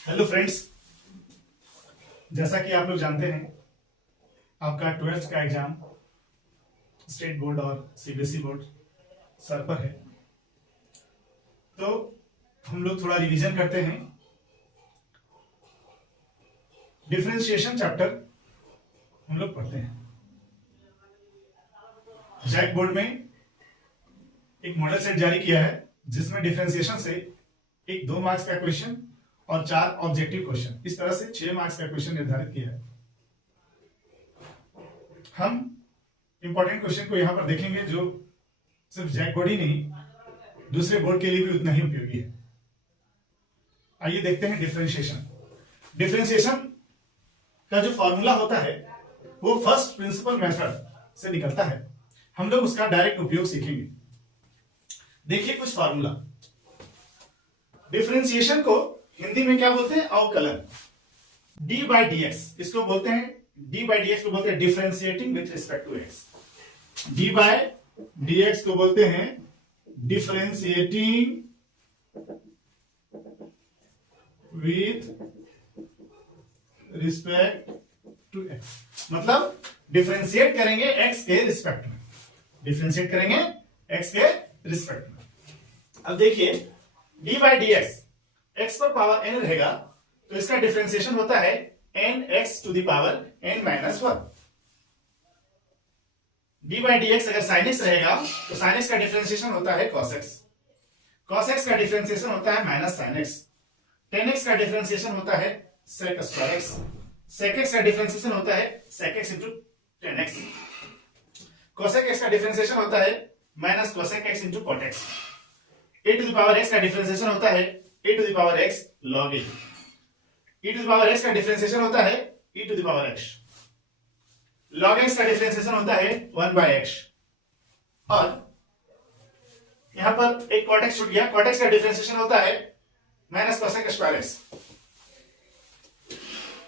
Hello friends, जैसा कि आप लोग जानते हैं आपका 12th का एग्जाम स्टेट बोर्ड और सीबीएसई बोर्ड सर पर है। तो हम लोग थोड़ा रिवीजन करते हैं। डिफरेंशिएशन चैप्टर हम लोग पढ़ते हैं। जैक बोर्ड में एक मॉडल सेट जारी किया है जिसमें डिफरेंशिएशन से एक 2 मार्क्स का क्वेश्चन और 4 ऑब्जेक्टिव क्वेश्चन, इस तरह से 6 मार्क्स का क्वेश्चन निर्धारित किया है। हम इंपॉर्टेंट क्वेश्चन को यहां पर देखेंगे जो सिर्फ जैक बोर्ड ही नहीं दूसरे बोर्ड के लिए भी उतना ही उपयोगी है। आइए देखते हैं डिफरेंशिएशन। डिफरेंशिएशन का जो फॉर्मूला होता है वो फर्स्ट प्रिंसिपल मेथड से निकलता है। हम लोग उसका डायरेक्ट उपयोग सीखेंगे। देखिए कुछ फॉर्मूला। डिफरेंशिएशन को हिंदी में क्या बोलते हैं? अवकलन। डी बाई डी एक्स, इसको बोलते हैं डी बाई डी एक्स को बोलते हैं differentiating with respect to x. D by d x को बोलते हैं differentiating with respect to x, मतलब डिफरेंशिएट करेंगे एक्स के रिस्पेक्ट में। डिफरेंशिएट करेंगे एक्स के रिस्पेक्ट में। अब देखिए d by d x, x पर पावर एन रहेगा तो इसका डिफरेंशिएशन होता है n x to the power n minus 1। D by d x अगर साइन एक्स रहेगा तो साइन एक्स का डिफरेंशिएशन होता है कॉस एक्स। कॉस एक्स का डिफरेंशिएशन होता है minus sine x. Tan x का डिफरेंशिएशन होता है sec square x. Sec x का डिफरेंशिएशन होता है sec x into tan x. Cosec x का डिफरेंशिएशन होता है minus cosec x into cot x. A to the power x का डिफरेंशिएशन होता है a to the power x log a. e to the power x का differentiation होता है e to the power x। log x का differentiation होता है 1 by x। और यहां पर एक cot x छूट गया। cot x का डिफरेंशिएशन होता है माइनस cosec स्क्वायर x।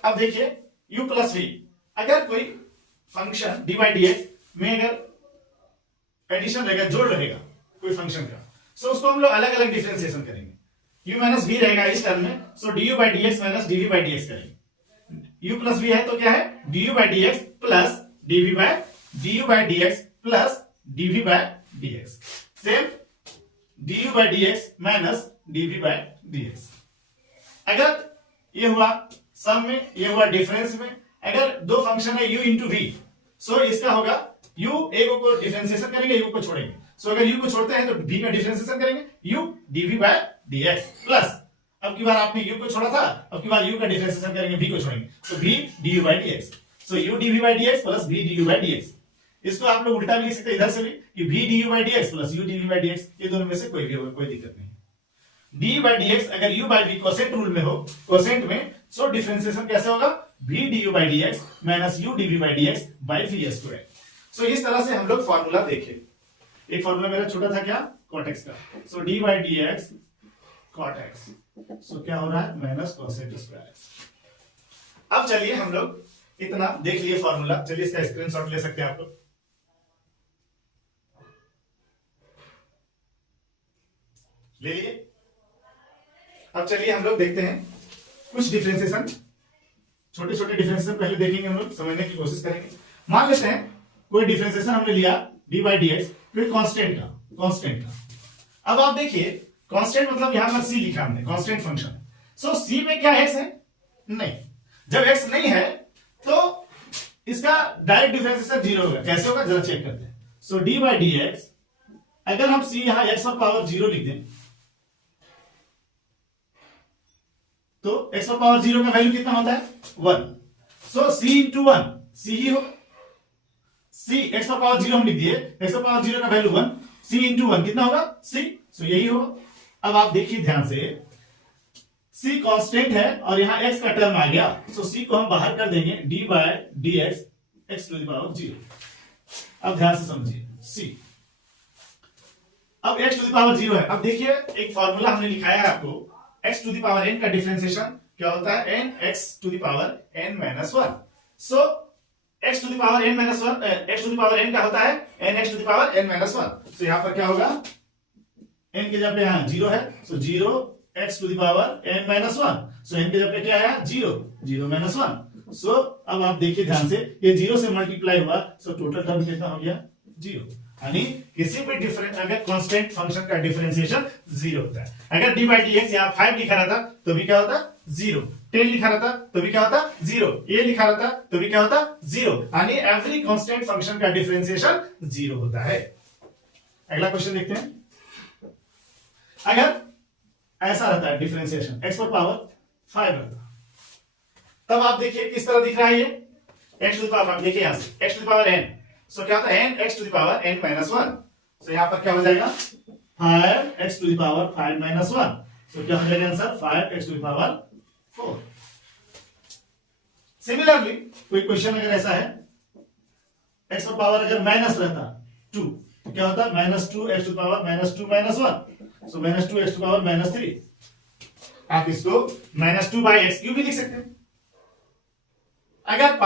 अब देखिए u प्लस v, अगर कोई फंक्शन dy dx में अगर एडिशन रहेगा, जोड़ रहेगा कोई फंक्शन का, सो उसको हम लोग अलग अलग डिफरेंशिएशन करेंगे। u माइनस v रहेगा इस टर्म में, सो du by d x minus dv by d x करेंगे। u प्लस v है तो क्या है? du by d x plus dv by du by d x plus dv by d x. Same du by d x minus dv by d x. अगर ये हुआ सम में, ये हुआ डिफरेंस में। अगर दो फंक्शन है u इंटू v, सो इसका होगा u एक को डिफरेंशिएशन करेंगे, u को छोड़ेंगे। सो अगर u को छोड़ते हैं तो v का डिफरेंशिएशन करेंगे u dv by dx plus, अब की बार आपने u को छोड़ा था, अब की बार u का डिफरेंशिएशन करेंगे, v को छोड़ेंगे, सो v du by dx। So u dv by dx plus v du by dx। इसको आप लोग उल्टा भी लिख सकते हैं इधर से भी कि v du by dx plus u dv by dx। ये दोनों में से कोई भी होगा, कोई दिक्कत नहीं। d बाई dx अगर u by v quotient rule में हो, कोसेंट में, सो डिफरेंशिएशन कैसे होगा? v du by dx minus u dv by dx by v square. So इस तरह से हम लोग फॉर्मूला देखे। एक फॉर्मूला मेरा छोटा था क्या? cot x का। सो d by dx cot x, सो क्या हो रहा है? Minus cosec square x। अब चलिए हम लोग इतना देख लिए फॉर्मूला। चलिए इसका स्क्रीनशॉट ले सकते हैं आप लोग, ले लिए। अब चलिए हम लोग देखते हैं कुछ डिफरेंशिएशन, छोटे छोटे डिफरेंशिएशन पहले देखेंगे, हम लोग समझने की कोशिश करेंगे। मान लेते हैं कोई डिफरेंशिएशन हमने लिया d बाई डी एक्स, फिर कांस्टेंट का। अब आप देखिए कांस्टेंट मतलब यहां पर c लिखा हमने, कांस्टेंट फंक्शन। सो c में क्या x है? नहीं। जब x नहीं है तो इसका डायरेक्ट डिफरेंशिएशन 0 होगा। कैसे होगा जरा चेक करते हैं। सो d बाई डी एक्स, अगर हम c यहां x पर पावर 0 लिख दें तो x पर पावर 0 का वैल्यू कितना होता है? 1। सो c इंटू 1 c ही हो। c x पर पावर 0 हम लिख दिए, x पर पावर 0 का वैल्यू 1, c इंटू 1 कितना होगा? c। सो यही होगा। अब आप देखिए ध्यान से, c कांस्टेंट है और यहां x का टर्म आ गया, सो c को हम बाहर कर देंगे d by d x x to the power 0। अब ध्यान से समझिए c, अब x टू द पावर 0 है। अब देखिए एक फॉर्मूला हमने लिखाया है आपको, x to the power n का डिफरेंशिएशन क्या होता है? n x to the power n minus 1। So x to the power n minus 1, x to the power n क्या होता है? n x to the power n minus 1। So यहां पर क्या होगा? n के जगह पे यहां 0 है, so 0 x to the power n minus one. So n के जगह पे क्या आया, zero, zero minus one. So अब आप देखिए ध्यान से, ये जीरो से मल्टीप्लाई हुआ, सो टोटल टर्म कितना हो गया, जीरो। यानी किसी भी डिफरेंस, अगर कांस्टेंट फंक्शन का डिफरेंशिएशन जीरो होता है। अगर डी बाई डी एक्स यहाँ 5 लिखा रहता तो भी क्या होता, जीरो। 10 लिखा रहता तो भी क्या होता, जीरो। ए लिखा रहता तो भी क्या होता, जीरो। यानी एवरी कांस्टेंट फंक्शन का डिफरेंशिएशन जीरो होता है। अगला क्वेश्चन देखते हैं। अगर ऐसा रहता है डिफरेंशिएशन, एक्स पर पावर 5 रहता, तब आप देखिए किस तरह दिख रहा है ये, एक्स टू द पावर, देखिए यहां से x to the power n. So क्या होता है, n x to the power n minus one. So यहां पर क्या हो जाएगा, 5 x to the power 5 minus one. So क्या हो जाएगा answer, 5 x to the power 4। Similarly कोई क्वेश्चन अगर ऐसा है, एक्स पर पावर अगर माइनस रहता 2, तो क्या होता है, minus 2 x to the power minus 2 minus 1। So minus 2 x to the power minus 3। आप इसको माइनस 2 बाई एक्स क्यूब भी लिख सकते हैं। अगर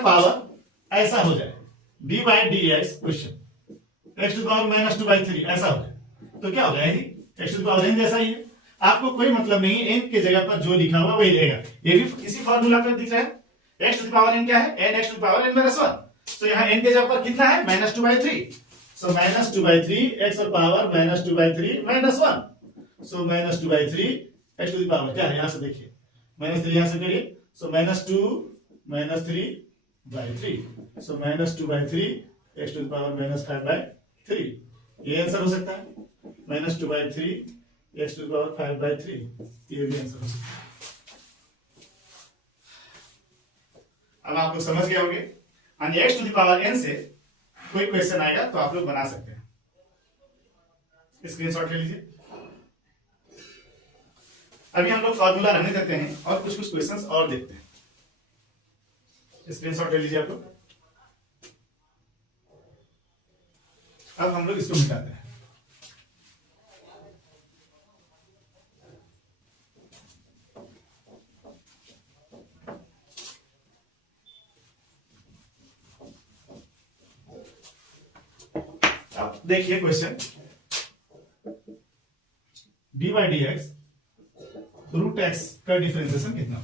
पावर ऐसा हो जाए, d by d x question x to power minus 2 by 3 ऐसा हो जाए, तो क्या हो जाएगी, एक्स टू पावर एन जैसा ही है। आपको कोई मतलब नहीं, एन के जगह पर जो लिखा हुआ वही रहेगा। ये भी इसी फॉर्मूला पे दिख रहा है। एक्स टू पावर एन क्या है, n x to power n minus 1। तो यहाँ एन के जगह पर कितना है, minus 2 by 3। So minus 2 by 3 x power minus 2 by 3 minus 1। So minus 2 by 3 x to power क्या है, यहां से देखिए माइनस 3 यहां से करिए। So minus 2 minus 3 by 3। So minus 2 by 3 x to power minus 5 by 3। ये आंसर हो सकता है, minus 2 by 3 x to power 5 by 3। ये भी आंसर हो सकता है। अब आप लोग समझ गए होंगे। और एक्स टू पावर एन से कोई क्वेश्चन आएगा तो आप लोग बना सकते हैं। स्क्रीनशॉट ले लीजिए। अभी हम लोग फॉर्मूला रहने देते हैं और कुछ कुछ क्वेश्चंस और देखते हैं। स्क्रीनशॉट ले लीजिए आप लोग। अब हम लोग इसको मिटाते हैं। अब देखिए question, d by d x root x का डिफरेंशिएशन कितना हो।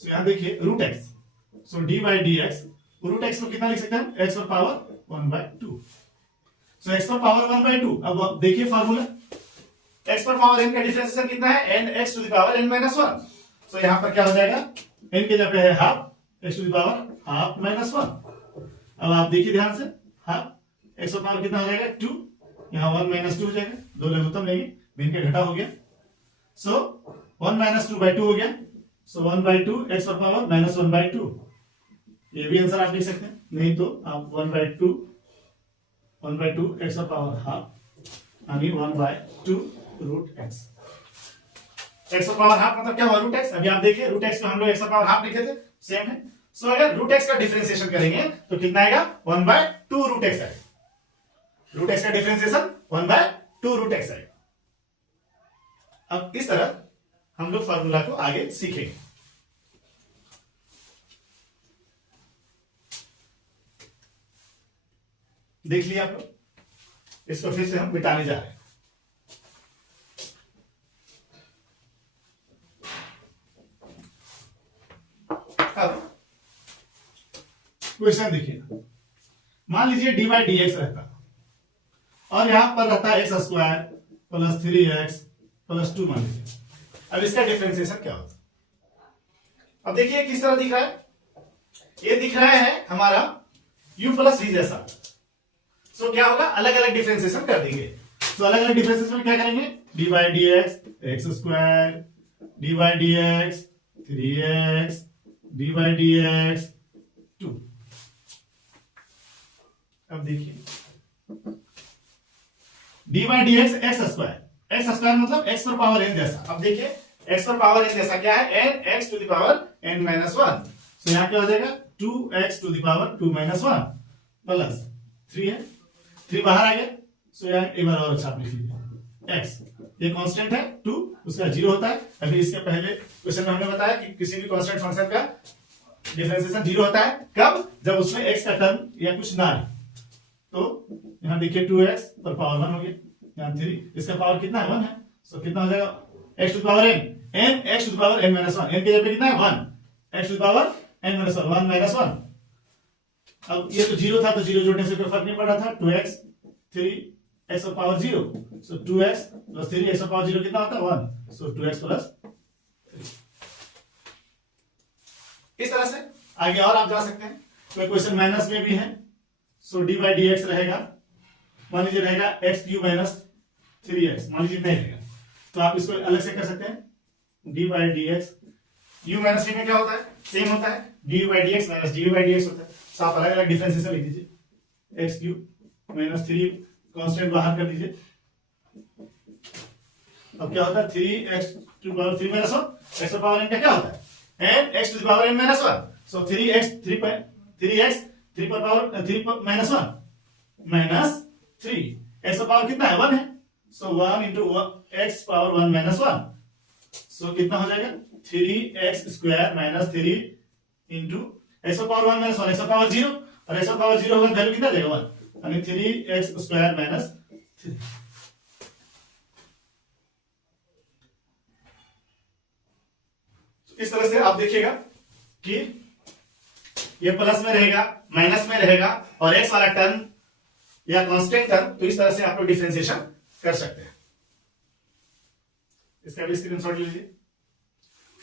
सो यहां देखिए root x, so d by d x, root x को कितना लिख सकते हैं, एक्स पर पावर 1/2। सो एक्स पर पावर 1/2। अब देखिए फॉर्मूला, एक्स पर पावर एन का डिफरेंशिएशन कितना है, n x to the power n minus 1। So यहां पर क्या हो जाएगा, एन के जगह पे है half, x to the power half minus 1। अब आप देखिए ध्यान से, हाफ एक्स पर पावर कितना हो जाएगा, 2। यहां 1 माइनस 2 हो जाएगा, दो लघुत्तम लेंगे, भिन्न का घटा हो गया। सो 1 माइनस 2/2 हो गया। सो 1/2 एक्स पर पावर माइनस 1/2। ये भी आंसर आप लिख सकते हैं, नहीं तो आप 1/2 एक्स पर पावर हाफ यानी 1/2 रूट एक्स। एक्स पर पावर हाफ मतलब क्या हुआ, रूट एक्स। अभी आप देखिए रूट एक्स को हम लोग एक्स पर पावर हाफ लिखे थे, सेम है। सो अगर रूट एक्स का डिफरेंशिएशन करेंगे तो कितना आएगा, 1/2 रूट एक्स आएगा। रूट एक्स का डिफरेंशिएशन 1/2 रूट एक्स आएगा। अब इस तरह हम लोग फॉर्मूला को आगे सीखेंगे। देख लिया आप लोग, इसको फिर से हम मिटाने जा रहे हैं। अब क्वेश्चन देखिए, मान लीजिए डी बाई डी एक्स रहता और यहां पर रहता है x square plus 3x plus 2 मान लीजिए। अब इसका डिफरेंशिएशन क्या होता है, अब देखिए किस तरह दिख रहा है, ये दिख रहा है हमारा u प्लस v जैसा। सो क्या होगा, अलग अलग डिफरेंशिएशन कर देंगे। तो अलग अलग डिफरेंशिएशन में क्या करेंगे, D by d x x square, D by d x 3x, D by d x 2। अब देखिए d by d x x square मतलब एक्स पर पावर एन जैसा। अब देखिए एक्स पर पावर एन जैसा क्या है, n x to the power n minus 1। तो यहां क्या हो जाएगा, 2x to the power 2 minus 1 plus 3 है, 3 बाहर आ गया। सो यहां एक बार और अच्छा लिख लीजिए, x ये कांस्टेंट है 2, उसका 0 होता है। अभी इसके पहले क्वेश्चन में हमने बताया कि किसी भी कांस्टेंट फंक्शन का डिफरेंशिएशन 0 होता है, कब, जब उसमें x का टर्म या कुछ ना आए। तो यहां देखिए 2x पर पावर 1 हो गया, यहाँ 3, इसका पावर कितना है 1 है, सो कितना हो जाएगा x to power n, n x to power n minus 1, n के जगह पे कितना है 1, x to power n minus 1, 1 minus 1। अब ये तो 0 था तो 0 जोड़ने से कोई फर्क नहीं पड़ रहा था, 2x 3x पावर 0, सो 2x प्लस 3x पावर 0 कितना होता है 1, सो 2x प्लस 3। इस तरह से आगे और आप जा सकते हैं। कोई क्वेश्चन माइनस में भी है, सो डी बाई डी एक्स रहेगा, मान लीजिए रहेगा एक्स क्यू माइनस 3x, मान लीजिए नहीं रहेगा तो आप इसको अलग से कर सकते हैं, d by d x, u minus v में क्या होता है सेम होता है, d by d x minus d by d x होता है। तो आप अलग अलग डिफरेंशिएशन लिख दीजिए, एक्स क्यू माइनस 3 कांस्टेंट बाहर कर दीजिए, अब क्या होता है 3x to power 3 minus 1, x power n का क्या होता है n x to power n minus 1, so 3x 3 पर power 3 minus 1 minus 3, x power कितना है 1 है, so 1 into x power 1 minus 1, so कितना हो जाएगा 3x square minus 3 into x power 1 minus 1, x power 0 और एक्स पावर 0 होगा वैल्यू कितना देगा 1, यानी 3x स्क्वायर माइनस 3। इस तरह से आप देखिएगा कि ये प्लस में रहेगा माइनस में रहेगा और एक्स वाला टर्म या कांस्टेंट टर्म, तो इस तरह से आप लोग डिफरेंशिएशन कर सकते हैं। इसका भी स्क्रीनशॉट लीजिए।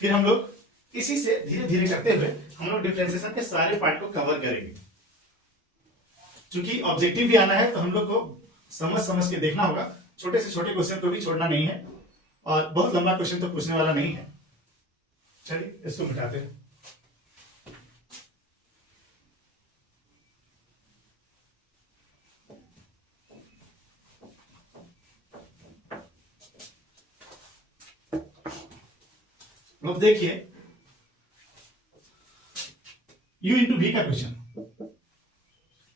फिर हम लोग इसी से धीरे धीरे करते हुए हम लोग डिफरेंशिएशन के सारे पार्ट को कवर करेंगे। क्योंकि ऑब्जेक्टिव भी आना है तो हम लोग को समझ समझ के देखना होगा, छोटे से छोटे क्वेश्चन को भी छोड़ना नहीं है और बहुत लंबा क्वेश्चन तो पूछने वाला नहीं है। चलिए इसको मिटाते हैं। अब देखिए u इंटू वी का क्वेश्चन,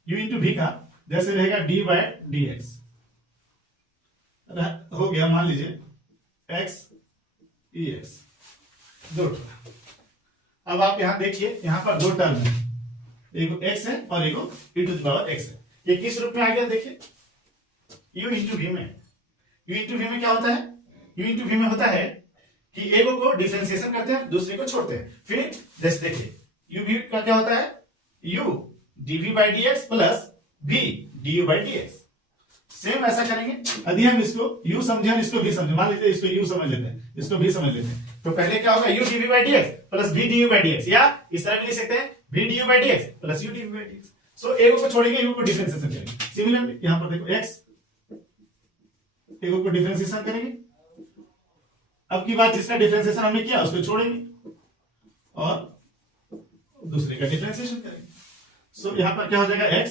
u इंटू वी का जैसे रहेगा डी बाय डी एक्स हो गया, मान लीजिए x ई एक्स दो टर्म। अब आप यहां देखिए यहां पर दो टर्म है, एगो x है और एगो e to the power x है। ये किस रूप में आ गया देखिए u इंटू वी में, u इंटू वी में क्या होता है, u इंटू वी में होता है कि एगो को डिफरेंशिएशन करते हैं दूसरे को छोड़ते हैं। फिर जैसे देखिए u v का क्या होता है u dv by d x plus v du by d x. Same ऐसा करेंगे, यदि हम इसको u समझे हम इसको v समझे, मान लीजिए इसको u समझ लेते हैं इसको v समझ लेते हैं, तो पहले क्या होगा u dv by d x plus v du by d x, या इस तरह भी लिख सकते हैं v du by d x plus u dv by d x. So एगो को छोड़ेंगे u को डिफरेंशिएशन करेंगे। सिमिलरली यहां पर देखो x एगो को डिफरेंशिएशन करेंगे, अब की बात जिसका डिफरेंशिएशन हमने किया उसको छोड़ेंगे और दूसरे का डिफरेंशिएशन करेंगे। सो यहां पर क्या हो जाएगा x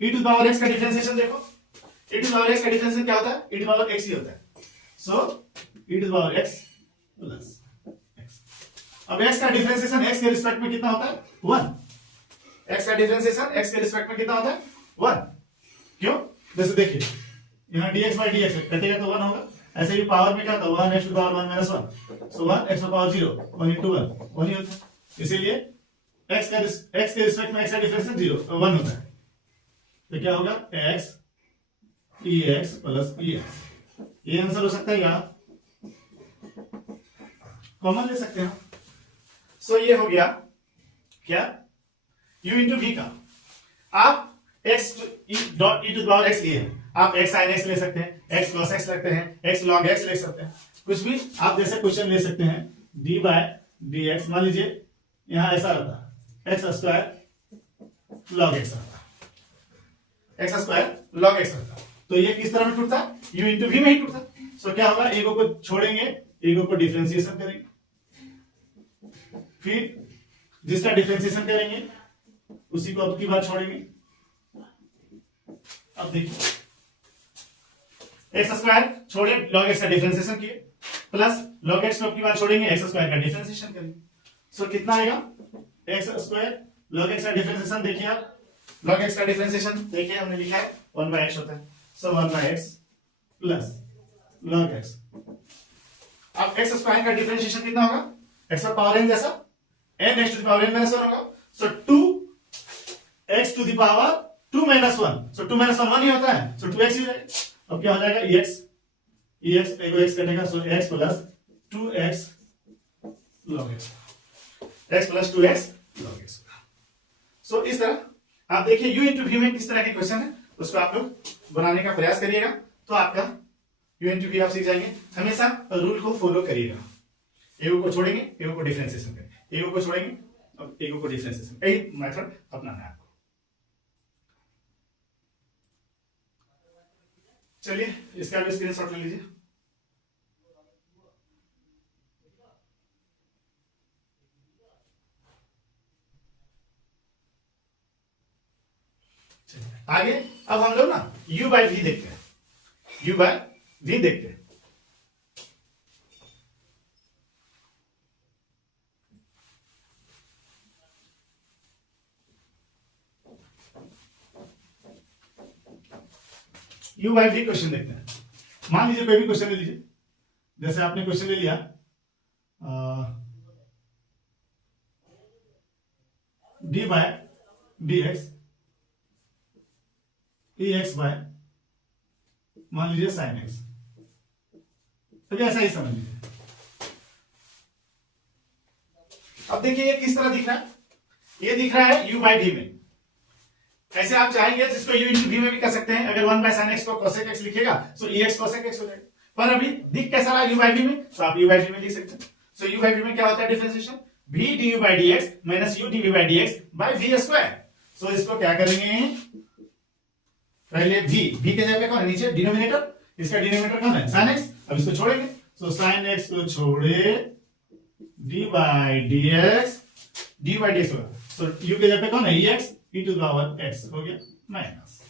e to the power x का डिफरेंशिएशन देखो, e to the power x का डिफरेंशिएशन क्या होता है e to the power x ही होता है। So e to the power x plus x। अब x का डिफरेंशिएशन x के रिस्पेक्ट में कितना होता है 1, x का डिफरेंशिएशन x के रिस्पेक्ट में कितना होता है 1। क्यों, जैसे देखिए यहां dx बाई dx कटेगा तो 1 होगा, ऐसे ही पावर में क्या होता है 1 x to the power 1 minus 1, so 1 x to the power 0 1 into 1 1 ही होता है। इसीलिए x के रिस्पेक्ट में x का डिफरेंशिएशन 0 1 होता है, तो क्या होगा x ex प्लस ex। ये आंसर हो सकता है या कॉमन ले सकते हैं। सो ये हो गया क्या u इंटू वी का। आप x dot e to the power x लिए हैं, आप x sin x ले सकते हैं, x cos x लगते हैं, x log x ले सकते हैं, कुछ भी आप जैसे क्वेश्चन ले सकते हैं। d बाय डी एक्स मान लीजिए यहां ऐसा रहता x स्क्वायर log x रहता, x स्क्वायर log x रहता, तो ये किस तरह में टूटता u इंटू वी में ही टूटता। सो क्या होगा एगो को छोड़ेंगे एगो को डिफरेंशिएशन करेंगे, फिर जिसका डिफरेंशिएशन करेंगे उसी को अब की बात छोड़ेंगे। अब देखिए एक्स स्क्वायर छोड़े log x का डिफरेंशिएशन किए प्लस log x को की बात छोड़ेंगे एक्स स्क्वायर का डिफरेंशिएशन करेंगे। सो कितना आएगा एक्स स्क्वायर log x का डिफरेंशिएशन देखिए आप, log x का डिफरेंशिएशन देखिए हमने लिखा है 1 बाय x होता है, so 1 by x plus log x। अब x स्क्वायर का डिफरेंशिएशन कितना होगा x का पावर n जैसा n x to the power n minus 1 होगा, so 2 x to the power 2 minus 1, so 2 minus 1 1 ही होता है, सो 2x ही रहेगा। अब क्या हो जाएगा, एक्स एक्स कटेगा, so x plus 2x log x, x plus 2x log x। So इस तरह आप देखिए u इंटू वी में किस तरह के क्वेश्चन है, उसको आप लोग बनाने का प्रयास करिएगा, तो आपका u इंटू वी आप सीख जाएंगे। हमेशा रूल को फॉलो करिएगा, एगो को छोड़ेंगे, एगो को डिफरेंशिएशन करेंगे, एगो को छोड़ेंगे और एगो को डिफरेंशिएशन, यही मेथड अपनाना है आपको। चलिए इसका भी स्क्रीनशॉट ले लीजिए। आगे अब हम लोग ना u बाई वी देखते हैं, u बाई वी देखते हैं। u बाई वी क्वेश्चन देखते हैं। मान लीजिए कोई भी क्वेश्चन ले लीजिए, जैसे आपने क्वेश्चन ले लिया डी बाय डी एक्स ई एक्स बाय मान लीजिए साइन एक्स, तो ऐसा ही समझ लीजिए। अब देखिए ये किस तरह दिख रहा है, ये दिख रहा है u बाई वी में। ऐसे आप चाहेंगे जिसको u इंटू वी में भी कर सकते हैं, अगर 1 बाय साइन एक्स को कोसेक एक्स लिखेगा तो e एक्स कोसेक एक्स हो जाएगा, पर अभी दिख कैसा रहा u बाई वी में, तो आप u बाई वी में लिख सकते हैं। सो u बाई वी में क्या होता है differentiation, v du by dx minus u dv by dx by v square. So इसको क्या करेंगे, पहले v के जगह कौन है नीचे डिनोमिनेटर, इसका डिनोमिनेटर कौन है साइन एक्स, अब इसको छोड़ेंगे, सो साइन एक्स को छोड़े d by dx d by dx होगा, सो u के जगह कौन है x e to the power x हो गया, माइनस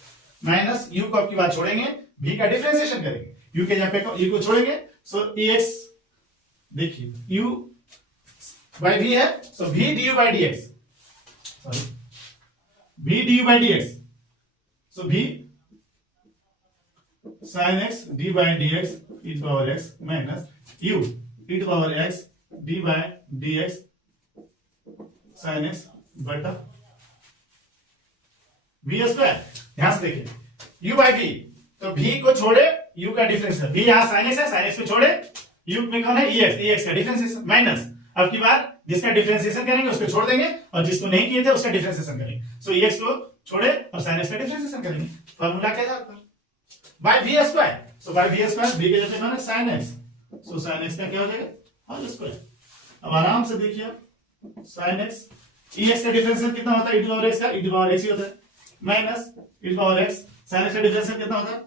माइनस u को आपकी बात छोड़ेंगे, v का डिफरेंशिएशन करेंगे, u के जगह पे u को छोड़ेंगे, सो ex देखिए u बाई v है, so v du by dx, sorry v du by dx, so v sin x d by dx e to power x minus u e to power x d by dx sin x बटा v square. ध्यान से देखिए u by v, तो v को छोड़े u का difference है, v यहां sin x है, sin x को छोड़े u में कौन है ex का डिफरेंशिएशन माइनस, अब की बार जिसका डिफरेंशिएशन करेंगे उसको छोड़ देंगे और जिसको नहीं किए थे उसका डिफरेंशिएशन करेंगे, सो ex को छोड़े और sin x का डिफरेंशिएशन करेंगे, फार्मूला क्या था बाय v स्क्वायर, सो बाय v स्क्वायर v के जगह कौन है sin x, सो sin x का क्या हो जाएगा होल स्क्वायर। अब आराम से देखिए sin x ex का डिफरेंशिएशन कितना होता है e टू पावर x का, e टू पावर x ही होता है minus e to power x, sin x का डिफरेंशिएशन कितना होता है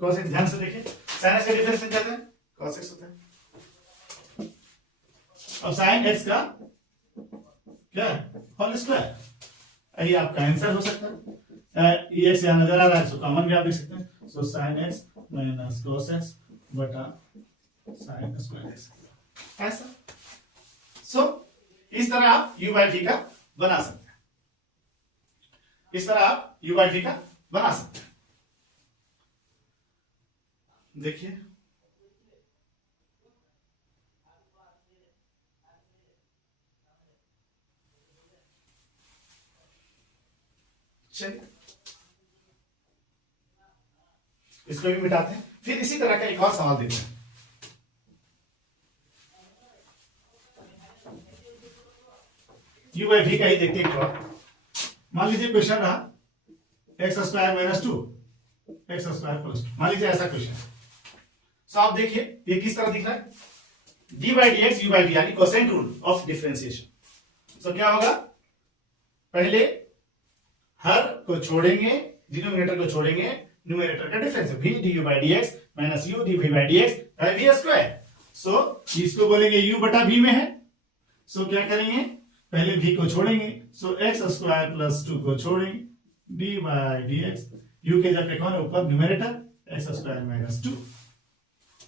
cos x, ध्यान से देखिए sin x का डिफरेंशिएशन क्या होता है cos x होता है। अब sin x का क्या होल स्क्वायर, यही आपका आंसर हो सकता है, ex यहां नजर आ रहा है, सो कॉमन भी आप लिख सकते हैं, सो sin x minus cos x बटा sin स्क्वायर x, ऐसा। सो इस तरह आप u बाई v का बना सकते हैं, इस तरह आप u बाई v का बना सकते हैं। देखिए चलिए इसको भी मिटाते हैं, फिर इसी तरह का एक और सवाल देखते हैं। u बाई v का ही देखते हैं। मान लीजिए क्वेश्चन रहा x square minus 2 x square plus 2, मान लीजिए ऐसा क्वेश्चन है। सो आप देखिए ये किस तरह दिख रहा है, d by d x u by v, यानी quotient rule of differentiation. So क्या होगा, पहले हर को छोड़ेंगे, डिनोमिनेटर को छोड़ेंगे, न्यूमरेटर का difference v du by dx minus u dv by dx by v square. So इसको बोलेंगे u बटा v में है, सो क्या करेंगे पहले v को छोड़ेंगे, सो x स्क्वायर प्लस 2 को छोड़ेंगे d बाई dx, u के जगह कौन है ऊपर न्यूमरेटर x स्क्वायर माइनस 2,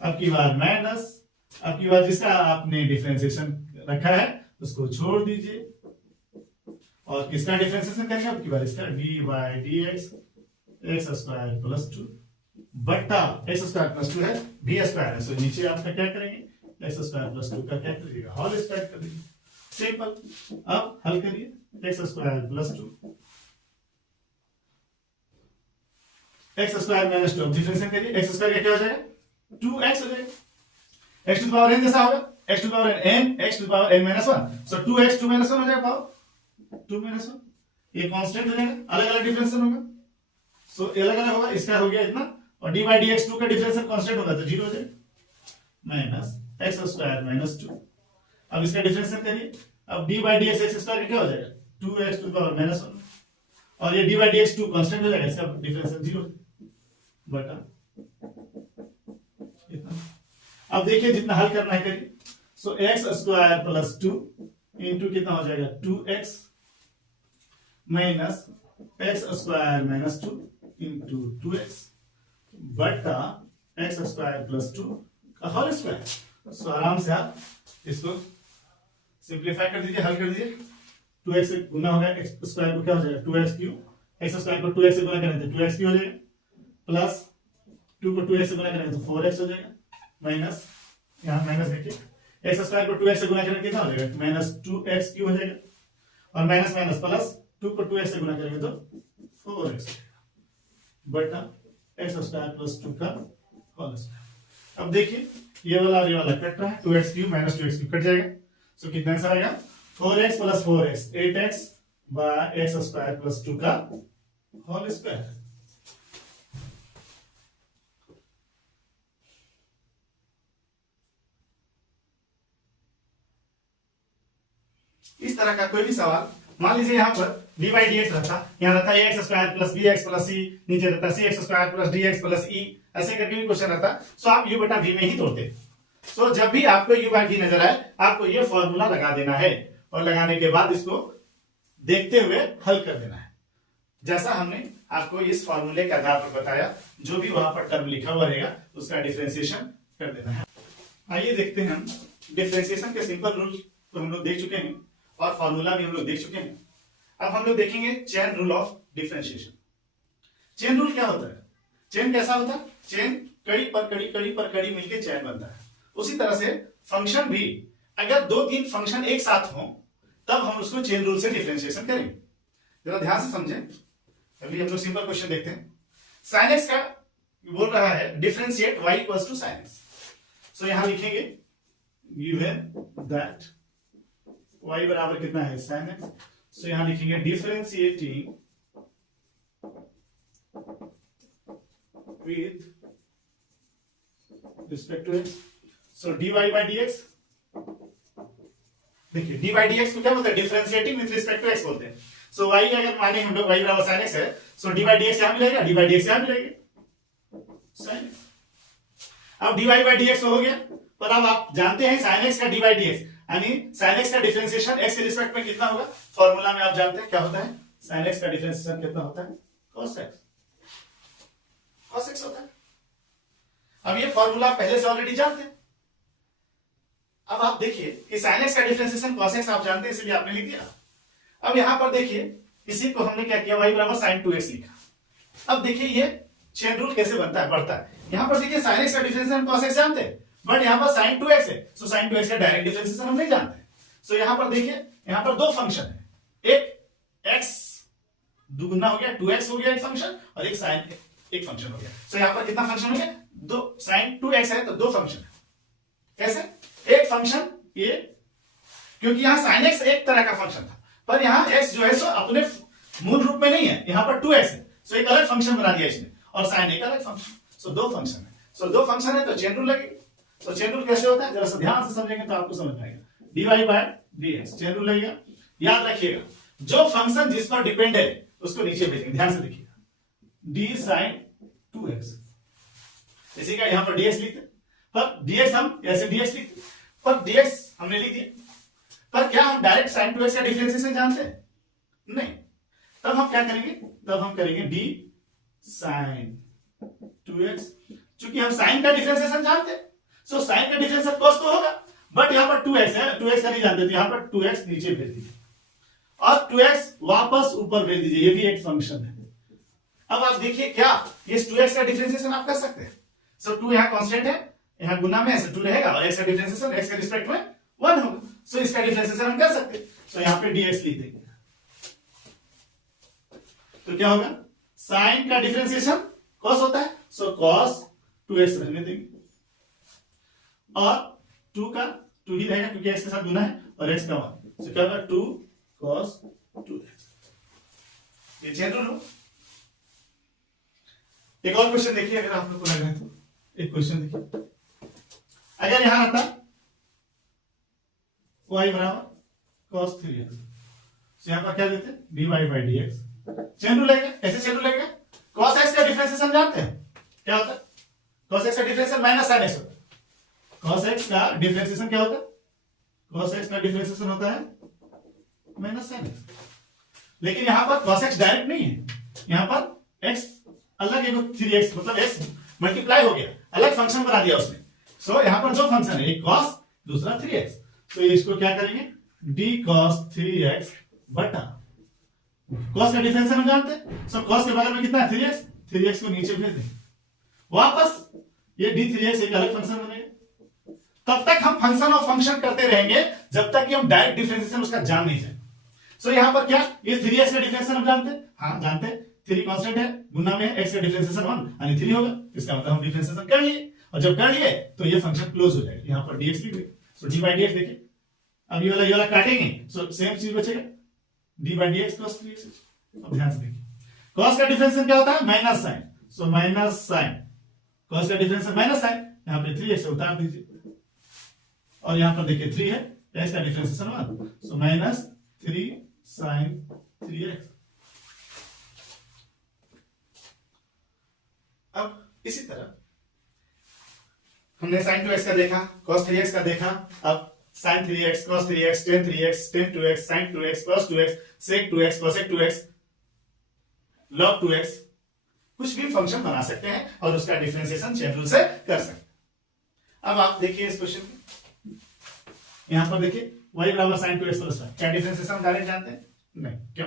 अब की बार माइनस, अब की बार जिसका आपने डिफरेंशिएशन रखा है उसको छोड़ दीजिए और किसका डिफरेंशिएशन करेंगे, अब की बार इसका d by dx x square plus 2 बटा एक्स स्क्वायर प्लस 2 है v स्क्वायर है, सो नीचे आपका क्या करेंगे एक्स स्क्वायर प्लस 2 का क्या करिएगा होल स्क्वायर कर दीजिए, सिंपल। अब हल करिए x square plus 2 x square minus 2, differentiate करिए, एक्स स्क्वायर का क्या हो जाएगा 2x हो जाएगा, x टू पावर n जैसा होगा, x to power n x to power n minus 1, so 2x 2 minus 1 हो जाएगा पावर 2 माइनस 1, ये कांस्टेंट हो जाएगा, अलग अलग डिफरेंशिएशन होगा, सो अलग अलग होगा, इसका हो गया इतना, और dy dx 2 का डिफरेंशियल कांस्टेंट होगा तो 0 हो जाएगा माइनस x स्क्वायर माइनस 2, अब इसका डिफरेंशिएट करिए, अब dy dx x स्क्वायर का क्या हो जाएगा 2x टू पावर माइनस 1, और ये dy dx 2 कांस्टेंट हो जाएगा, इसका डिफरेंशियल 0 बटा इतना। अब देखिए जितना हल करना है करिए, सो एक्स स्क्वायर प्लस 2 इंटू कितना हो जाएगा 2x minus x square minus 2 into 2x बटा एक्स स्क्वायर प्लस 2 का होल स्क्वायर। सो आराम से आप इसको सिंप्लीफाई कर दीजिए, हल कर दीजिए, 2x से गुना होगा, एक्स स्क्वायर को क्या हो जाएगा 2x क्यूब, एक्स स्क्वायर को 2x से गुना करेंगे तो 2x क्यूब हो जाएगा, प्लस 2 को 2x से गुना करेंगे तो 4x हो जाएगा, माइनस यहाँ माइनस देखिए, एक्स स्क्वायर को 2x से गुना करेंगे कितना हो जाएगा माइनस 2x क्यूब हो जाएगा, और माइनस माइनस प्लस 2 को 2x से गुना करेंगे तो 4x बटा एक्स स्क्वायर प्लस 2 का होल स्क्वायर। अब देखिए ये वाला और ये वाला कट रहा है, 2x cube minus 2x cube cut जाएगा, सो कितना आंसर आएगा 4x plus 4x 8x by x square plus 2 का होल स्क्वायर। इस तरह का कोई भी सवाल, मान लीजिए यहाँ पर dy dx रहता, यहाँ रहता x square plus bx plus c, नीचे रहता cx square plus dx plus e, ऐसे करके भी क्वेश्चन रहता, सो आप u बटा v में ही तोड़ते। सो जब भी आपको u बाय v नजर आए आपको ये फॉर्मूला लगा देना है, और लगाने के बाद इसको देखते हुए हल कर देना है, जैसा हमने आपको इस फॉर्मूले के आधार पर बताया, जो भी वहां पर टर्म लिखा हुआ रहेगा उसका डिफरेंशिएशन कर देना है। आइए देखते हैं हम डिफरेंशिएशन के सिंपल रूल तो हम लोग देख चुके हैं, और फॉर्मूला भी हम लोग देख चुके हैं। अब हम लोग देखेंगे chain rule of differentiation. Chain rule क्या होता है, चेन कैसा होता है, चेन कड़ी पर कड़ी कड़ी पर कड़ी मिलकर चेन बनता है। उसी तरह से फंक्शन भी, अगर 2-3 फंक्शन एक साथ हो तब हम उसको चेन रूल से डिफरेंशिएशन करेंगे। जरा ध्यान से समझें, अभी हम लोग सिंपल क्वेश्चन देखते हैं। sin x का बोल रहा है differentiate y equals to sin x, so यहां लिखेंगे गिवन दैट y बराबर कितना है sin x, सो यहां लिखेंगे differentiating with respect to x, so dy by dx, देखिए dy by dx को क्या बोलते हैं differentiating with respect to x बोलते हैं। सो y अगर माने हम लोग y बराबर sin x है, सो dy by dx यहां मिलेगा, dy by dx यहां मिलेगा sin x। अब dy by dx हो गया, पर अब आप जानते हैं sin x का dy by dx यानी sin x का डिफरेंशिएशन x के रिस्पेक्ट में कितना होगा, फॉर्मूला में आप जानते हैं क्या होता है, sin x का डिफरेंशिएशन कितना होता है cos x, cos x होता है। अब ये फॉर्मूला पहले से ऑलरेडी जानते हैं। अब आप देखिए कि sin x का डिफरेंशिएशन cos x आप जानते हैं, इसलिए आपने लिख दिया। अब यहां पर देखिए इसी को हमने क्या किया, y बराबर sin 2x लिखा। अब देखिए ये चेन रूल कैसे बनता है, बढ़ता है। यहां पर देखिए sin x का डिफरेंशिएशन cos x जानते हैं, बट यहां पर sin 2x है, सो sin 2x का डायरेक्ट डिफरेंशिएशन हम नहीं जानते। सो यहां पर देखिए यहां पर दो फंक्शन है, एक x दुगुना हो गया 2x हो गया एक फंक्शन, और एक sin एक फंक्शन हो गया। सो यहां पर कितना फंक्शन हो गया, दो sin 2x है तो दो फंक्शन है। कैसे, एक फंक्शन ये, क्योंकि यहां sin x एक तरह का फंक्शन था, पर यहां x जो है सो अपने मूल रूप में नहीं है, यहां पर 2x है, सो एक अलग फंक्शन बना दिया इसने, और sin एक अलग फंक्शन, सो दो फंक्शन है। सो दो फंक्शन है तो चेन रूल लगेगी। तो चेन रूल कैसे होता है, जरा सा ध्यान से समझेंगे तो आपको समझ आएगा। dy by dx chain rule लगेगा। याद रखिएगा जो फंक्शन जिस पर डिपेंड है उसको नीचे भेजेंगे, ध्यान से देखिएगा, d sin 2x, इसी का यहां पर dx लिखते, पर dx हम ऐसे dx लिखते, पर dx हमने लिख दिया, पर क्या हम डायरेक्ट sin 2x का डिफरेंशिएशन जानते हैं, नहीं। तब हम क्या करेंगे, तब हम करेंगे d sin 2x, चूंकि हम sin का डिफरेंशिएशन जानते हैं, सो sin का डिफरेंशिएशन cos तो होगा, बट यहां पर 2x है, 2x का नहीं जानते, तो यहां पर 2x नीचे भेज दीजिए और 2x वापस ऊपर भेज दीजिए, ये भी एक फंक्शन है। अब आप देखिए क्या ये 2x का डिफरेंशिएशन आप कर सकते हैं। सो 2 यहां कांस्टेंट है, यहां गुना में ऐसे 2 रहेगा, और x का डिफरेंशिएशन x के रिस्पेक्ट में 1 होगा, सो इसका डिफरेंशिएशन हम कर सकते हैं। सो यहां पे dx लिख देंगे, तो क्या होगा sin का डिफरेंशिएशन कॉस होता है, सो कॉस 2x रहने देंगे, और 2 का 2 ही रहेगा क्योंकि x के साथ गुना है, और x का 1, सो क्या होगा 2 cos 2x। ये चेन रूल हो। एक और क्वेश्चन देखिए, अगर आप लोग को लग रहा है तो एक क्वेश्चन देखिए, अगर यहां आता y बराबर cos 3x, तो यहां पर क्या देते हैं dy by dx, chain rule लगेगा। कैसे चेन रूल लगेगा? cos x का डिफरेंशिएशन जानते हैं क्या होता है? cos x का डिफरेंशिएशन माइनस sin x होता है। cos x का डिफरेंशिएशन क्या होता है? cos x का डिफरेंशिएशन होता है माइनस sin x। लेकिन यहां पर cos x डायरेक्ट नहीं है, यहां पर x अलग है, 3x मतलब x मल्टीप्लाई हो गया, अलग फंक्शन बना दिया उसने। सो यहां पर जो फंक्शन है एक cos दूसरा 3x, तो इसको क्या करेंगे d cos 3x बटा cos का डिफरेंशियल हम जानते हैं, सो cos के बगल में कितना है 3x, 3x को नीचे भेज देंगे, वापस ये d3x एक अलग फंक्शन बनेगा। तब तक हम फंक्शन ऑफ फंक्शन करते रहेंगे जब तक कि हम डायरेक्ट डिफरेंशिएशन उसका जान नहीं जाए। सो यहां पर क्या ये 3x का डिफरेंशिएशन हम जानते हैं, हाँ जानते हैं, 3 कांस्टेंट है, गुना में x का डिफरेंशिएशन 1 यानी 3 होगा, इसका मतलब हम डिफरेंशिएशन कर लिए, और जब कर लिए तो ये फंक्शन क्लोज हो जाएगा। यहां पर dx लिख देंगे, सो d by dx देखिए, अब ये वाला काटेंगे, सो सेम चीज बचेगा d by dx cos 3x। अब ध्यान से देखिए, cos का डिफरेंशिएशन क्या होता है minus sine, so minus sine, cos का डिफरेंशिएशन माइनस साइन, यहां पे 3x उतार दीजिए, और यहां पर देखिए 3 है, x का differentiation 1, so minus 3 sin 3x। अब इसी तरह हमने sin 2x का देखा, cos 3x का देखा, अब sin 3x, cos 3x, tan 3x, tan 2x, sin 2x, cos 2x, sec 2x, cosec 2x, log 2x, कुछ भी फंक्शन बना सकते हैं और उसका डिफरेंशिएशन चेन रूल से कर सकते हैं। अब आप देखिए इस क्वेश्चन में, यहां पर देखिए y बराबर sin 2x प्लस 5, क्या डिफरेंशिएशन हम डायरेक्ट जानते हैं? नहीं, क्यों?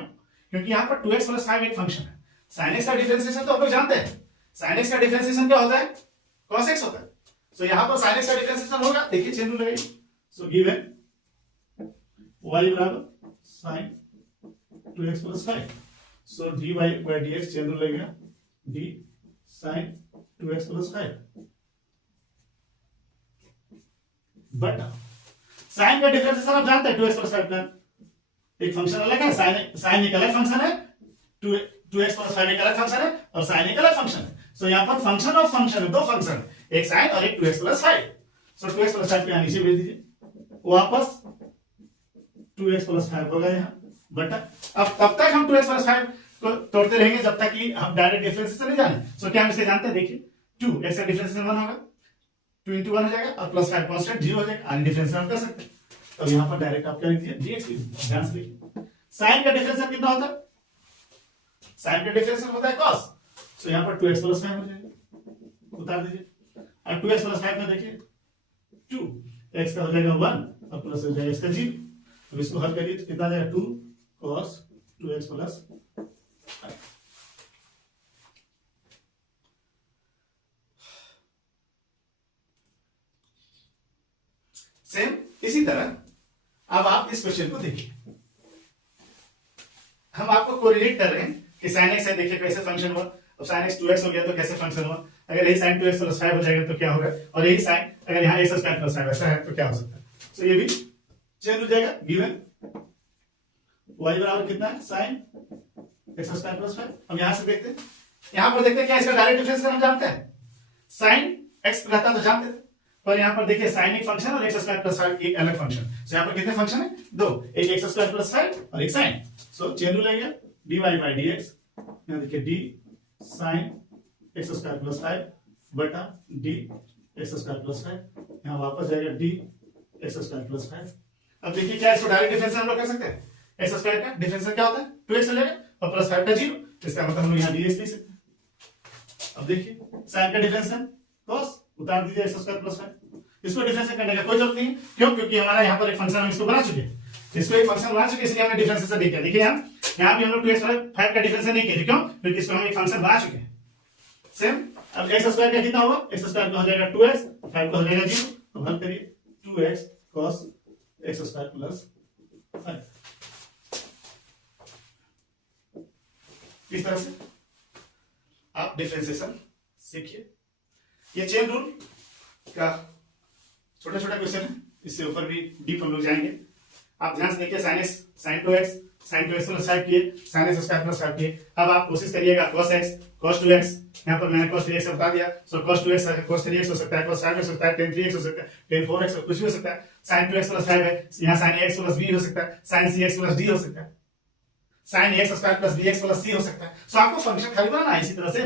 क्योंकि यहां पर 2x प्लस 5 एक फंक्शन है, sin x का डिफरेंशिएशन तो हम लोग जानते हैं, sin x का डिफरेंशिएशन क्या होता है cos x होता है, सो यहां पर sin x का डिफरेंशिएशन होगा, देखिए चेन रूल लगाइए, सो गिवन y बराबर sin 2x plus 5, so dy by dx chain rule लगेगा d sin 2x प्लस 5 बटा साइन का डिफरेंशिएशन आप जानते हैं 2x प्लस 5 का, एक फंक्शन अलग है, साइन एक अलग फंक्शन है, 2x प्लस 5 एक अलग फंक्शन है, और साइन एक अलग फंक्शन है। सो यहां पर फंक्शन ऑफ फंक्शन है, दो फंक्शन, एक साइन और एक 2x प्लस 5। सो 2x प्लस 5 को यहां नीचे भेज दीजिए, वापस 2x प्लस 5 होगा यहां बटा, अब तब तक हम 2x प्लस 5 को तोड़ते रहेंगे जब तक कि हम डायरेक्ट डिफरेंशिएशन नहीं जाने। सो क्या हम इसे जानते हैं, देखिए 2x का डिफरेंशिएशन 1 होगा, 2 into 1 हो जाएगा, और प्लस 5 कांस्टेंट 0 हो जाएगा, आगे डिफरेंशिएशन हम कर सकते हैं। तो यहां पर डायरेक्ट आप क्या लिख दीजिए dx लिख दीजिए, ध्यान से देखिए, साइन का डिफरेंशिएशन कितना होता है, साइन का डिफरेंशिएशन होता है cos, सो यहां पर 2x प्लस 5 हो जाएगा, उतार दीजिए, और 2x प्लस 5 का देखिए 2, x का हो जाएगा 1 और प्लस हो जाएगा इसका 0। अब इसको हल करिए तो कितना आ जाएगा 2 cos 2x प्लस 5। सेम इसी तरह अब आप इस क्वेश्चन को देखिए, हम आपको कोरिलेट कर रहे हैं कि sin x है, देखिए कैसे फंक्शन हुआ, अब sin x 2x हो गया तो कैसे फंक्शन हुआ, अगर यही sin 2x प्लस 5 हो जाएगा तो क्या होगा, और यही sin अगर यहाँ x स्क्वायर प्लस 5 ऐसा है तो क्या हो सकता है, तो ये भी चेंज हो जाएगा, गिवन y बराबर कितना है sin x स्क्वायर प्लस 5। अब यहां से देखते हैं, यहां पर देखते हैं क्या इसका डायरेक्ट डिफरेंशिएशन हम जानते हैं, sin x रहता तो जानते थे, पर यहां पर देखिए sin एक फंक्शन और x स्क्वायर प्लस 5 एक अलग फंक्शन, सो यहां पर कितने फंक्शन है, दो, एक x स्क्वायर प्लस 5 और एक sin, सो चेन रूल लगेगा dy by dx, यहां देखिए d sin x square plus 5 बटा d x स्क्वायर प्लस 5, यहां वापस जाएगा d x स्क्वायर प्लस 5। अब देखिए क्या इसको डायरेक्ट डिफरेंशिएशन हम लोग कर सकते हैं, x स्क्वायर का डिफरेंशिएशन क्या होता है 2x हो जाएगा और प्लस 5 का 0, इसका मतलब हम लोग यहां dx लिख सकते हैं। अब देखिए sin का डिफरेंशिएशन cos, उतार दीजिए x स्क्वायर प्लस 5, इसको डिफरेंशिएट करने का कोई जरूरत नहीं है, क्यों, क्योंकि हमारा यहाँ पर एक फंक्शन हम इसको बना चुके हैं, इसको एक फंक्शन बना चुके, इसलिए हमने डिफरेंशिएशन नहीं किया। देखिए यहाँ भी हम लोग 2x प्लस 5 का डिफरेंशिएशन नहीं किया, क्यों, क्योंकि इसको हम एक फंक्शन बना चुके हैं। सेम अब x स्क्वायर का कितना होगा, x स्क्वायर का हो जाएगा 2x, 5 का हो जाएगा 0, तो हल करिए 2x cos x square plus 5। इस तरह से आप डिफरेंशिएशन सीखिए। ये चेन रूल का छोटा छोटा क्वेश्चन है, इससे ऊपर भी डीप हम लोग जाएंगे। आप ध्यान से देखिए, sine x sign 2x plus 5 किए, साइन एक्स स्क्वायर प्लस 5 किए। अब आप कोशिश करिएगा cos x cos 2x, यहाँ पर मैंने cos 3x बता दिया, सो cos 2x cos 3x हो सकता है, cos 5x हो सकता है, tan 3x हो सकता है, tan 4x कुछ भी हो सकता है, sin 2x प्लस 5 है, यहाँ sin ax प्लस b हो सकता है, sin cx प्लस d हो सकता है, sin ax square plus bx plus c हो सकता है। सो आपको फंक्शन खाली बनाना है इसी तरह से।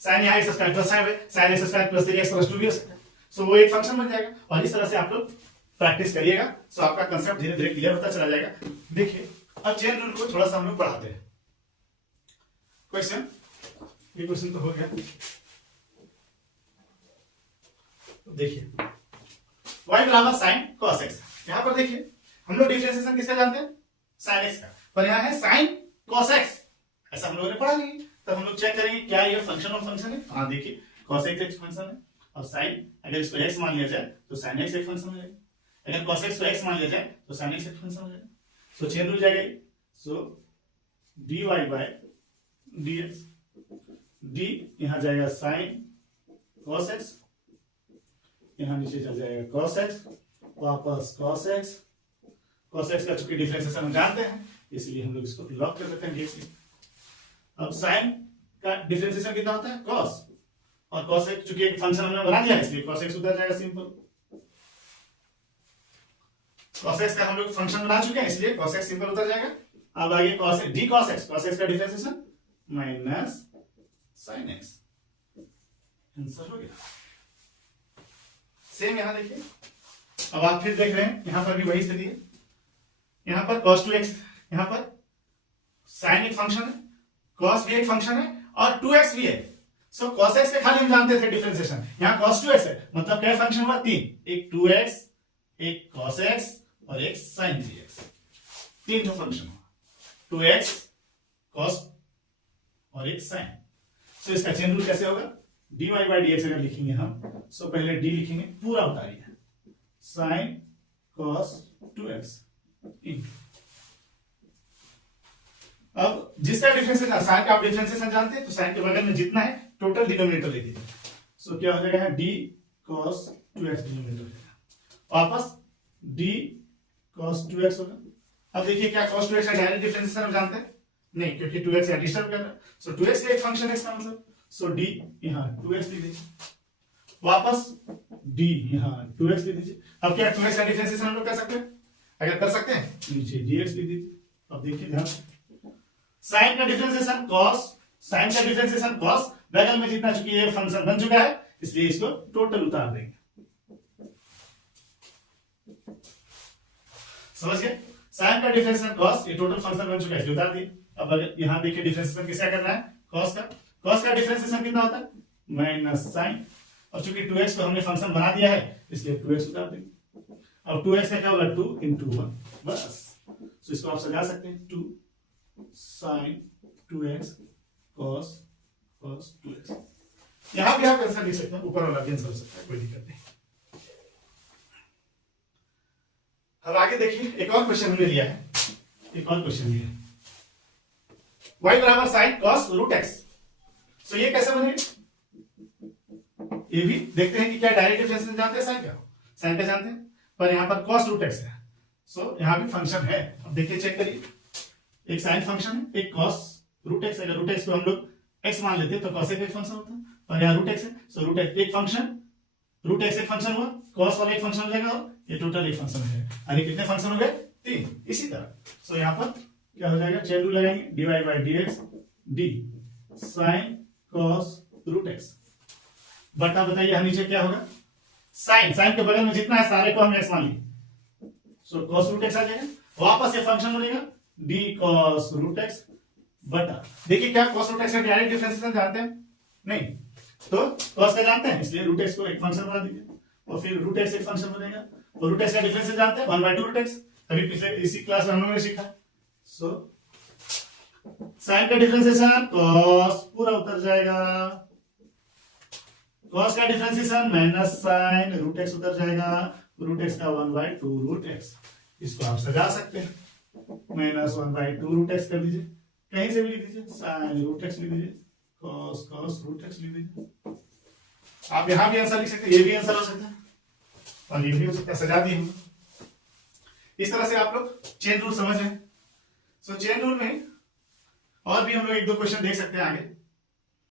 sin यहाँ x स्क्वायर प्लस 5 है, sin x square plus 3x plus 2 भी हो सकता है। सो वो एक फंक्शन बन जाएगा, और इस तरह से आप लोग प्रैक्टिस करिएगा, सो आपका कंसेप्ट धीरे धीरे क्लियर होता चला जाएगा। देखिए अब चेन रूल को थोड़ा सा हम लोग पढ़ाते हैं। क्वेश्चन, ये क्वेश्चन तो हो गया। देखिए y बराबर साइन cos x, यहां पर देखिए हम लोग डिफरेंशिएशन किसका जानते हैं, sin x का, पर यहां है sin cos x, ऐसा हम लोगों ने पढ़ा नहीं। तब हम लोग चेक करेंगे क्या ये फंक्शन ऑफ फंक्शन है। हाँ देखिए cos x एक फंक्शन है, और sin अगर इसको x मान लिया जाए तो sin x एक फंक्शन हो जाएगा, अगर cos x को x मान लिया जाए तो sin x एक फंक्शन हो जाएगा। सो चेन रूल जाएगा, सो dy बाय dx, d यहां जाएगा sin cos x, यहां नीचे चल जाएगा cos x, वापस cos x। cos x का चूंकि डिफरेंशिएशन हम जानते हैं इसलिए हम लोग इसको लॉक कर देते हैं dx से। अब sin का डिफरेंशिएशन कितना होता है cos, और cos x चूंकि एक फंक्शन हमने बना दिया है इसलिए cos x उधर जाएगा, सिंपल। cos x का हम लोग फंक्शन बना चुके हैं इसलिए cos x सिंपल उतर जाएगा। अब आगे cos x, d cos x का differentiation minus sin x, answer हो गया। सेम यहां देखिए, अब आप फिर देख रहे हैं यहां पर भी वही स्थिति है, यहां पर cos 2x, यहां पर sin एक फंक्शन है, cos भी एक फंक्शन है, और 2x भी है। सो cos x के खाली हम जानते थे डिफरेंशिएशन, यहां cos 2x है, मतलब क्या फंक्शन हुआ, तीन, एक 2x, एक cos x और एक sin 3x, तीन जो फंक्शन हुआ, 2x cos और एक sin। सो इसका चेन रूल कैसे होगा, dy बाई dx अगर लिखेंगे हम, सो पहले d लिखेंगे, पूरा उतारिए, sin cos 2x इंटू, अब जिसका डिफरेंशिएशन साइन का आप डिफरेंशिएशन जानते हैं, तो साइन के बगल में जितना है टोटल डिनोमिनेटर ले लीजिए। सो क्या हो जाएगा, d cos 2x डिनोमिनेटर हो जाएगा, वापस d cos 2x होगा। अब देखिए क्या cos 2x का डायरेक्ट डिफरेंशिएशन हम जानते हैं, नहीं, क्योंकि 2x यहां डिस्टर्ब कर रहा है, सो 2x का एक फंक्शन है इसका मतलब, सो d यहां 2x लिख दीजिए, वापस d यहां 2x लिख दीजिए। अब क्या 2x का डिफरेंशिएशन हम लोग कर सकते हैं, अगर कर सकते हैं नीचे dx लिख दीजिए। अब देखिए ध्यान, साइन का डिफरेंशिएशन cos, साइन का डिफरेंशिएशन cos, बगल में जितना चूंकि ये फंक्शन बन चुका है इसलिए इसको टोटल उतार देंगे, समझ गए। साइन का डिफरेंशिएशन cos, ये टोटल फंक्शन बन चुका है इसलिए उतार दिए। अब अगर यहां देखिए डिफरेंशिएशन किसका करना है, cos का, cos का डिफरेंशिएशन कितना होता है, माइनस साइन, और चूंकि 2x को हमने फंक्शन बना दिया है इसलिए 2x उतार देंगे। अब 2x का क्या होगा, 2 into 1, बस। तो इसको आप सजा सकते हैं, 2 sin 2x cos 2x। यहां भी आप आंसर लिख सकते हैं, ऊपर वाला भी आंसर हो सकता है, कोई दिक्कत नहीं। अब आगे देखिए एक और क्वेश्चन हमने लिया है, एक और क्वेश्चन लिया है, y बराबर साइन cos रूट x। सो ये कैसे बनेगा, ये भी देखते हैं कि क्या डायरेक्ट डिफरेंशिएशन जानते हैं, साइन का जानते हैं, पर यहां पर cos रूट x है। सो यहां भी फंक्शन है, अब देखिए चेक करिए, एक साइन फंक्शन है, एक cos रूट x, अगर रूट x को हम लोग x मान लेते हैं तो cos एक फंक्शन होता है, और यहाँ रूट x है, सो रूट x एक फंक्शन, रूट x एक फंक्शन हुआ, cos वाला एक फंक्शन हो जाएगा, और ये टोटल एक फंक्शन हो जाएगा। अरे कितने फंक्शन हो गए, तीन। इसी तरह सो यहाँ पर क्या हो जाएगा, चेन रूल लगाएंगे, dy by dx d sin cos root x, बटा बताइए यहाँ नीचे क्या होगा, साइन, साइन के बगल में जितना है सारे को हम x मान लिए, सो cos रूट x आ जाएगा, वापस ये फंक्शन बनेगा d cos रूट x बटा, देखिए क्या cos रूट x का डायरेक्ट डिफरेंशिएशन जानते हैं, नहीं, तो cos का जानते हैं इसलिए रूट x को एक फंक्शन बना दीजिए, और फिर रूट x एक फंक्शन बनेगा, और रूट x का डिफरेंशिएशन जानते हैं 1/2 रूट x, अभी पिछले इसी क्लास में हम लोगों ने सीखा। सो साइन का डिफरेंशिएशन cos पूरा उतर जाएगा, cos का differentiation minus sine root x उतर जाएगा, रूट x का 1/2 रूट x, इसको आप सजा सकते हैं, माइनस 1/2 रूट x कर दीजिए, कहीं से भी लिख दीजिए, साइन रूट x लिख दीजिए, cos रूट एक्स लिख दीजिए। आप यहां भी आंसर लिख सकते हैं, ये भी आंसर हो सकता है और ये भी हो सकता है, सजा दी हम। इस तरह से आप लोग चेन रूल समझ रहे हैं। सो चेन रूल में और भी हम लोग एक दो क्वेश्चन देख सकते हैं आगे।